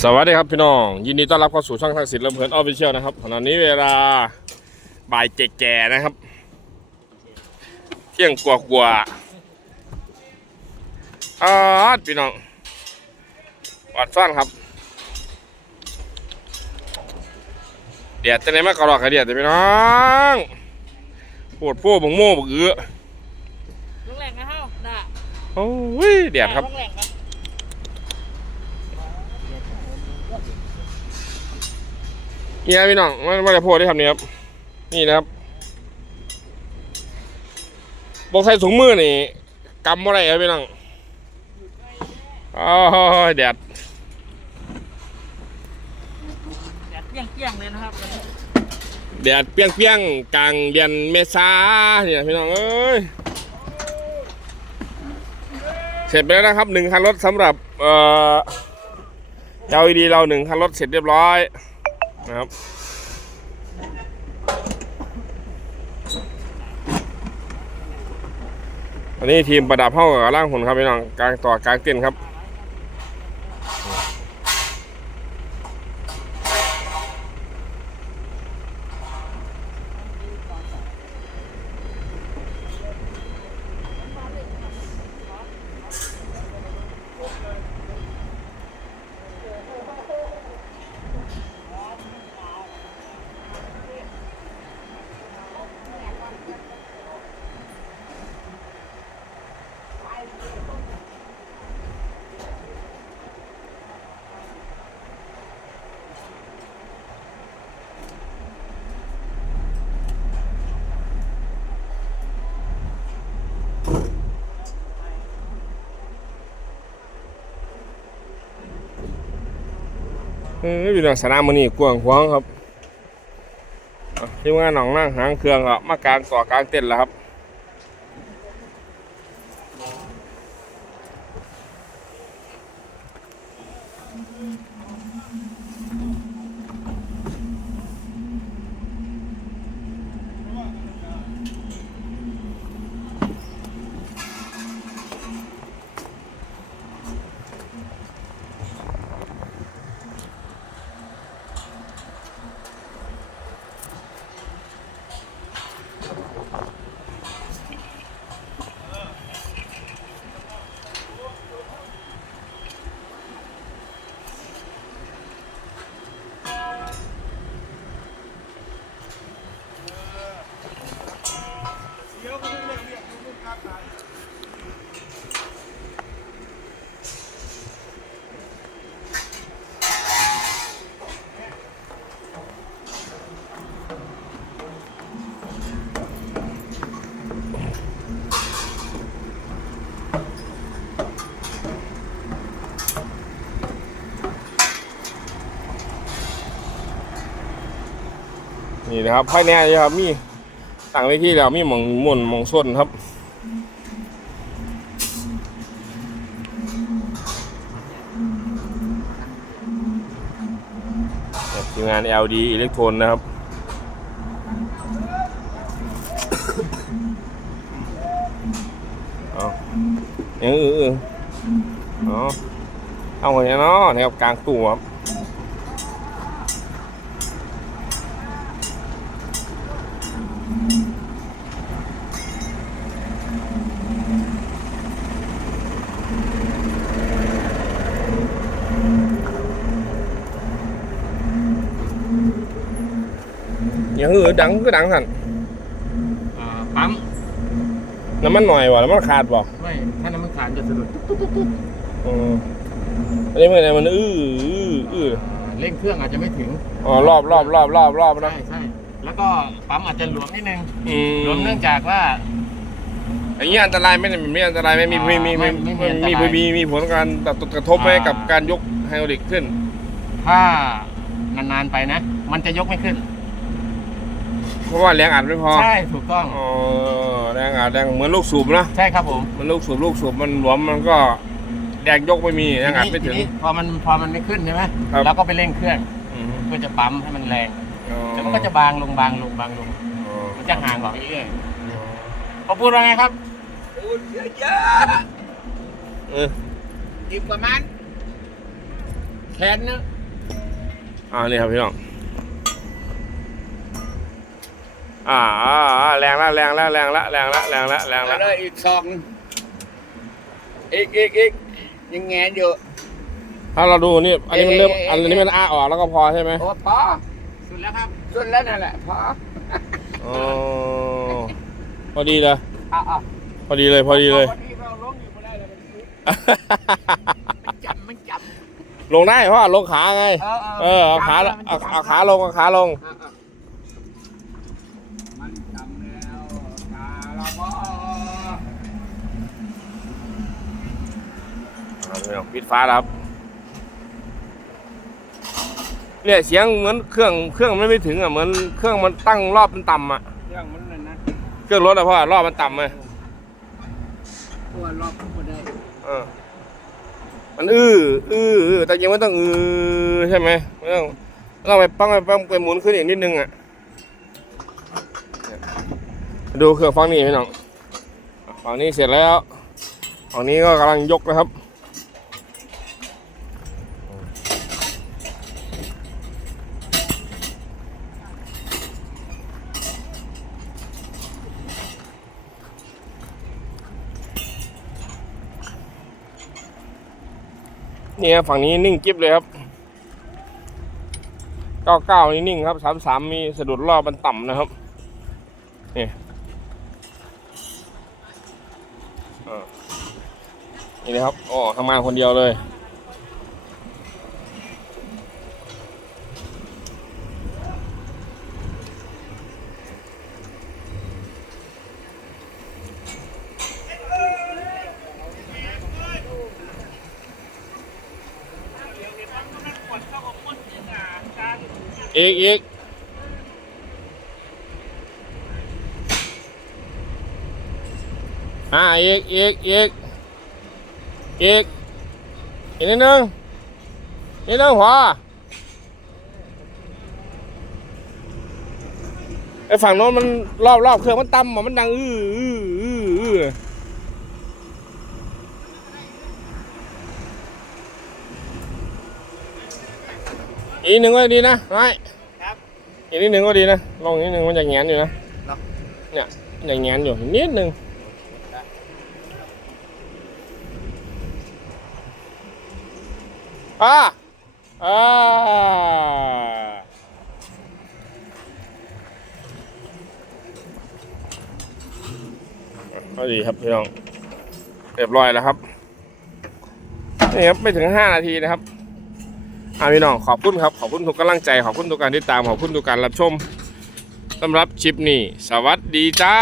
สวัสดีครับพี่น้อง ยินดีต้อนรับเข้าสู่ช่องทางศิลป์ลำเพลินออฟฟิเชียลนะครับขณะนี้เวลาบ่ายแก่ๆนะครับ เที่ยงกว่าๆอาดพี่น้องวัดซ่อนครับ เดียดจะไหนมากระรอกกระเดียดแต่พี่น้องปวดพวกบังโม่บังเอื้อลูกแหล่งนะเฮ้าด่าโอ้ยเดียดครับลูกแหล่งนะ นี่นะพี่น้องมันว่าจะโพดได้ครับนี่ครับ นี่นะครับบอกใส่ถุงมือนี่กำอะไรครับพี่น้องโอ้ยแดดแดดเปรี้ยงๆเลยนะครับวันนี้แดดเปรี้ยงๆกลางเดือนเมษาเนี่ยพี่น้องเอ้ยเสร็จไปแล้วนะครับหนึ่งคันรถสำหรับเอ่อ LED เราหนึ่งคันรถเสร็จเรียบร้อย นะครับอันนี้ทีมประดับเข้ากับร่างหุ่นครับพี่น้องกลางต่อกลางเต้นครับ เอออยู่ในสนามมันนี่กวางขวางครับทีมงานหนองนั่งหางเครื่องอะมากลางต่อกลางเต้นแล้วครับ นี่นะครับภายในนี่ครับมีต่างไปที่แล้วมีหมองหมุนหมองส้นครับทีมงาน LD อิเล็กโทรนนะครับเอาเออเออเออเอาไว้เนาะแนวกลางตู้ครับ ยังเออดังก็ดังสั่นอ่าปั๊มน้ำมันหน่อยว่ะน้ำมันขาดบ่ไม่ถ้าน้ำมันขาดจะสะดุดอืมอันนี้มันอะไรมันอื้ออื้ออื้ออ่าเร่งเครื่องอาจจะไม่ถึงอ๋อรอบรอบรอบรอบรอบนะใช่ใช่แล้วก็ปั๊มอาจจะหลวมนิดนึงอืหลวมเนื่องจากว่าอย่างนี้อันตรายไหมเนี่ยไม่อันตรายไหมมีมีมีมีไม่ไม่มีมีอันตรายมีมีผลการกระทบไหมอ่ากับการยกไฮดรอลิกขึ้น ถ้านานๆไปนะ มันจะยกไม่ขึ้น เพราะว่าแรงอัดไม่พอใช่ถูกต้องอ๋อแรงอัดแรงเหมือนลูกสูบนะใช่ครับผมมันลูกสูบลูกสูบมันหลวมมันก็แรงยกไม่มีแรงอัดไม่ถึงทีนี้พอมันพอมันไม่ขึ้นใช่ไหมครับ เราก็ไปเร่งเครื่องอืมเพื่อจะปั๊มให้มันแรงอ๋อแล้วมันก็จะบางลงบางลงบางลงอ๋อมันจะห่างออกเรื่อยๆพอพูดว่าไงครับเอออีกประมาณแขนนะอ่านี่ครับพี่น้อง อ่าอ่าอ่าแรงละแรงละแรงละแรงละแรงละแรงละแล้วอีกสองอีกอีกอีกยังแงนอยู่ถ้าเราดูนี่อันนี้มันเริ่มเอ๊ะอันนี้มันอ้าออกแล้วก็พอใช่ไหมโอ้พอสุดแล้วครับสุดแล้วนั่นแหละพออ๋อพอดีเลยอะอะพอดีเลยพอดีเลยพอดีเราลงอยู่ไม่ได้เลยมันจับมันจับลงได้เพราะว่าลงขาไง เออเออเอาขาเอาเอาขาลงเอาขาลง ปิดฟ้าแล้วครับเนี่ยเสียงเหมือนเครื่องเครื่องมันไม่ถึงอะเหมือนเครื่องมันตั้งรอบมันต่ำอะเรื่องมันนั่นนะเครื่องรถอะเพราะว่ารอบมันต่ำเลยตัวรอบก็ได้เออมันอื้ออื้ออื้อแต่ยังไม่ต้องอื้อใช่ไหมไม่ต้องต้องไปปั้งไปปั้งไปหมุนขึ้นอีกนิดนึงอะดูเครื่องฟังนี่พี่น้องฝั่งนี้เสร็จแล้วฝั่งนี้ก็กำลังยกนะครับ นี่ครับฝั่งนี้นิ่งกิ๊บเลยครับเก้าเก้านี่นิ่งครับสามสามมีสะดุดรอบมันต่ำนะครับนี่นี่นะครับอ๋อทำงานคนเดียวเลย อีกอีกอ่าอีกอีกอีกอีกอีกนิดนึงนิดนึงพอไอ้ฝั่งโน้นมันรอบรอบเครื่องมันต่ำมันดังอื้ออื้ออื้อ อื้ออีกหนึ่งก็ดีนะไม่ครับอีกนิดหนึ่งก็ดีนะลองอีกนิดหนึ่งมันจะแงนอยู่นะเนอะเนี่ยมันจะแงนอยู่นิดหนึ่งอ่าอ่าก็ดีครับพี่น้องเรียบร้อยแล้วครับนี่ครับไม่ถึง5นาทีนะครับ อาพี่น้องขอบคุณครับ ขอบคุณทุกกำลังใจ ขอบคุณทุกการติดตาม ขอบคุณทุกการรับชมสำหรับชิปนี้ สวัสดีจ้า